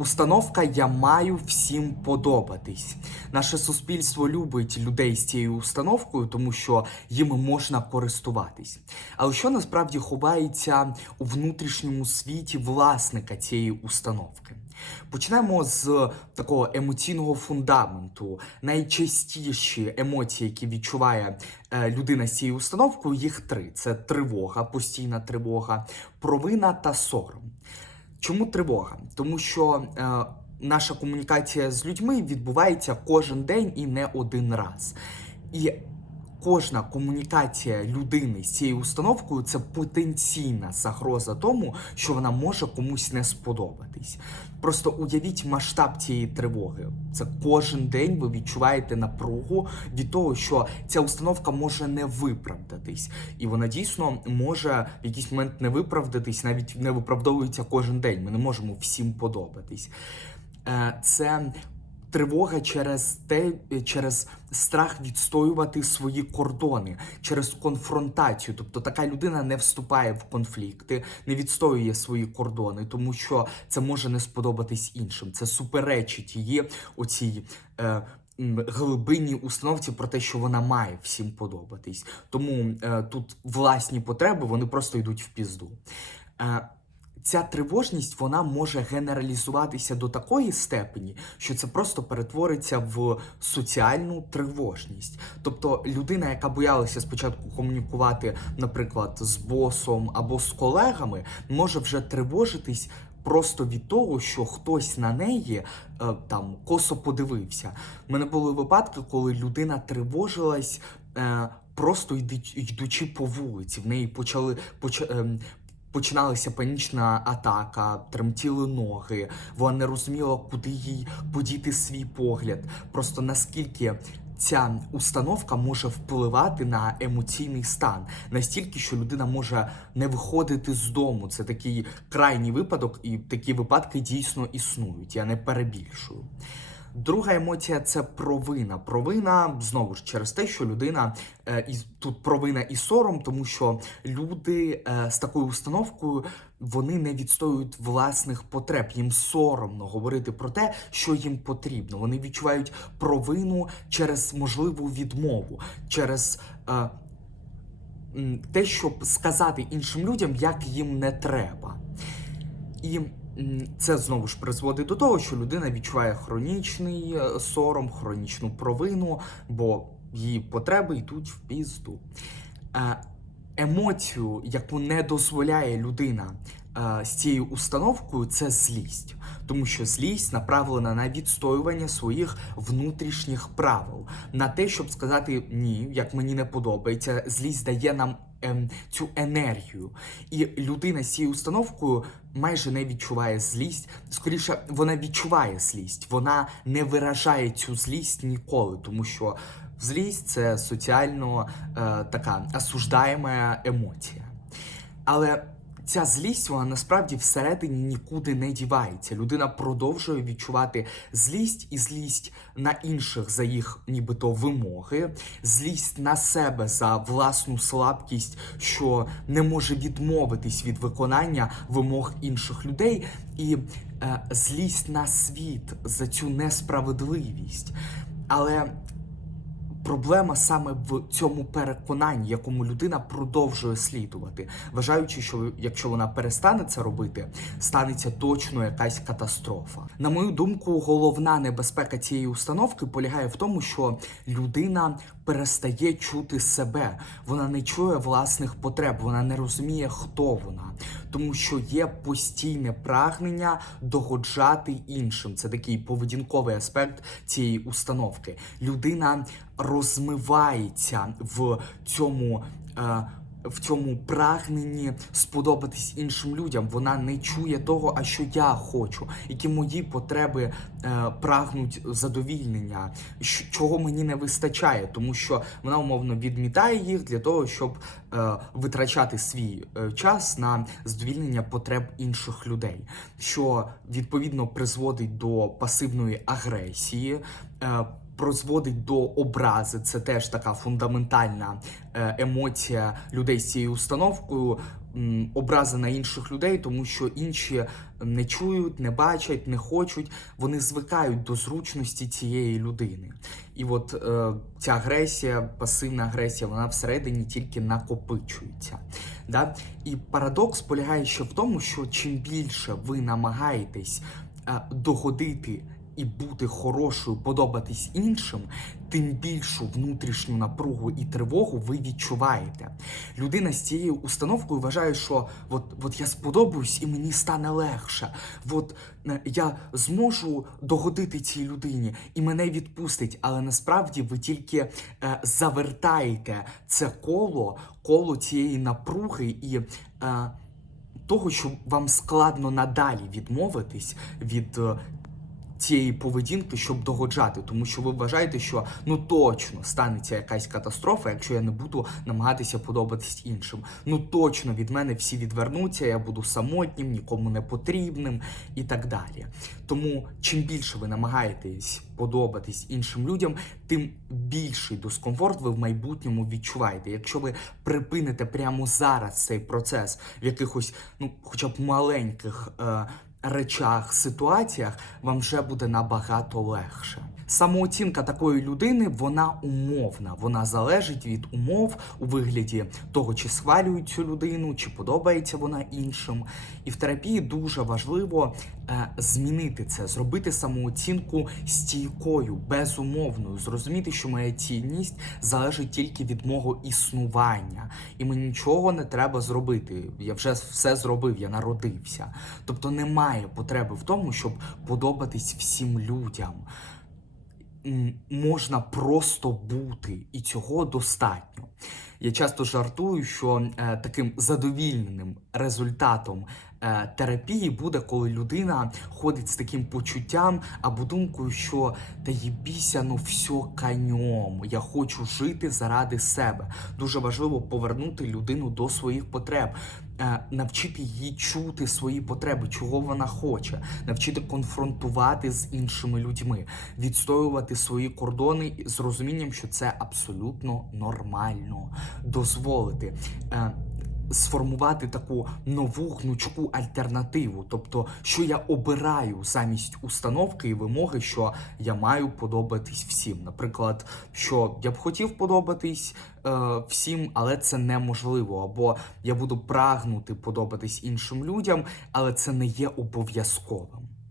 Установка Я маю всім подобатись. Наше суспільство любить людей з цією установкою, тому що їм можна користуватись. Але що насправді ховається у внутрішньому світі власника цієї установки? Почнемо з такого емоційного фундаменту. Найчастіші емоції, які відчуває е, людина з цією установкою, їх три: це тривога, постійна тривога, провина та сором. Чому тривога? Тому що е, наша комунікація з людьми відбувається кожен день і не один раз. І кожна комунікація людини з цією установкою це потенційна загроза тому, що вона може комусь не сподобатись. Просто уявіть масштаб цієї тривоги. Це кожен день ви відчуваєте напругу від того, що ця установка може не виправдатись, і вона дійсно може в якийсь момент не виправдатись, навіть не виправдовується кожен день. Ми не можемо всім подобатись. Е, Це тривога через те, через страх відстоювати свої кордони, через конфронтацію. Тобто така людина не вступає в конфлікти, не відстоює свої кордони, тому що це може не сподобатись іншим. Це суперечить її оцій. Е, Глибинній установці про те, що вона має всім подобатись. Тому е, тут власні потреби вони просто йдуть в пізду. Е, ця тривожність вона може генералізуватися до такої степені, що це просто перетвориться в соціальну тривожність. Тобто людина, яка боялася спочатку комунікувати, наприклад, з босом або з колегами, може вже тривожитись. Просто від того, що хтось на неї е, там косо подивився. У мене були випадки, коли людина тривожилась, е, просто йдучи по вулиці. В неї почали поча, ем, Починалася панічна атака, тремтіли ноги. Вона не розуміла, куди їй подіти свій погляд. Просто наскільки ця установка може впливати на емоційний стан, настільки, що людина може не виходити з дому. Це такий крайній випадок, і такі випадки дійсно існують. Я не перебільшую. Друга емоція це провина. Провина знову ж через те, що людина е, і тут провина і сором, тому що люди е, з такою установкою вони не відстоюють власних потреб. Їм соромно говорити про те, що їм потрібно. Вони відчувають провину через можливу відмову, через. Е, те, щоб сказати іншим людям, як їм не треба. І це знову ж призводить до того, що людина відчуває хронічний е, сором, хронічну провину, бо її потреби йдуть в пізду. Е, Емоцію, яку не дозволяє людина е, з цією установкою, це злість. Тому що злість направлена на відстоювання своїх внутрішніх правил, на те, щоб сказати ні, як мені не подобається. Злість дає нам цю енергію. І людина з цією установкою майже не відчуває злість. Скоріше, вона відчуває злість, вона не виражає цю злість ніколи, тому що злість це соціально е, така осуждаєма емоція. Але ця злість, вона насправді всередині нікуди не дівається. Людина продовжує відчувати злість і злість на інших за їх нібито вимоги, злість на себе за власну слабкість, що не може відмовитись від виконання вимог інших людей, і е, злість на світ за цю несправедливість. Але Проблема саме в цьому переконанні, якому людина продовжує слідувати, вважаючи, що якщо вона перестане це робити, станеться точно якась катастрофа. На мою думку, головна небезпека цієї установки полягає в тому, що людина перестає чути себе, вона не чує власних потреб, вона не розуміє, хто вона, тому що є постійне прагнення догоджати іншим. Це такий поведінковий аспект цієї установки. Людина розмивається в цьому. Е, в цьому прагненні сподобатись іншим людям. Вона не чує того, а що я хочу, які мої потреби е, прагнуть задовільнення, чого мені не вистачає, тому що вона умовно відмітає їх для того, щоб е, витрачати свій е, час на задовільнення потреб інших людей, що відповідно призводить до пасивної агресії. Е, призводить до образи. Це теж така фундаментальна е, емоція людей з цією установкою. м, Образа на інших людей, тому що інші не чують, не бачать, не хочуть. Вони звикають до зручності цієї людини. І от е, ця агресія, пасивна агресія, вона всередині тільки накопичується. Да? І парадокс полягає ще в тому, що чим більше ви намагаєтесь е, догодити і бути хорошою, подобатись іншим, тим більшу внутрішню напругу і тривогу ви відчуваєте. Людина з цією установкою вважає, що от, от я сподобаюсь і мені стане легше. От е, я зможу догодити цій людині і мене відпустить. Але насправді ви тільки е, завертаєте це коло, коло цієї напруги і. Е, того, що вам складно надалі відмовитись від е, цієї поведінки, щоб догоджати, тому що ви вважаєте, що ну точно станеться якась катастрофа, якщо я не буду намагатися подобатись іншим. Ну точно від мене всі відвернуться, я буду самотнім, нікому не потрібним і так далі. Тому чим більше ви намагаєтесь подобатись іншим людям, тим більший дискомфорт ви в майбутньому відчуваєте. Якщо ви припините прямо зараз цей процес в якихось, ну хоча б маленьких. Е- речах, ситуаціях вам вже буде набагато легше. Самооцінка такої людини вона умовна, вона залежить від умов у вигляді того, чи схвалюють цю людину, чи подобається вона іншим. І в терапії дуже важливо е, змінити це, зробити самооцінку стійкою, безумовною, зрозуміти, що моя цінність залежить тільки від мого існування, і мені нічого не треба зробити. Я вже все зробив, я народився. Тобто немає потреби в тому, щоб подобатись всім людям. Можна просто бути, і цього достатньо. Я часто жартую, що е, таким задовільненим результатом е, терапії буде, коли людина ходить з таким почуттям або думкою, що та їбіся, ну все каньом, я хочу жити заради себе. Дуже важливо повернути людину до своїх потреб, навчити її чути свої потреби, чого вона хоче, навчити конфронтувати з іншими людьми, відстоювати свої кордони з розумінням, що це абсолютно нормально, дозволити. Сформувати таку нову гнучку альтернативу, тобто, що я обираю замість установки і вимоги, що я маю подобатись всім. Наприклад, що я б хотів подобатись е, всім, але це неможливо. Або я буду прагнути подобатись іншим людям, але це не є обов'язковим.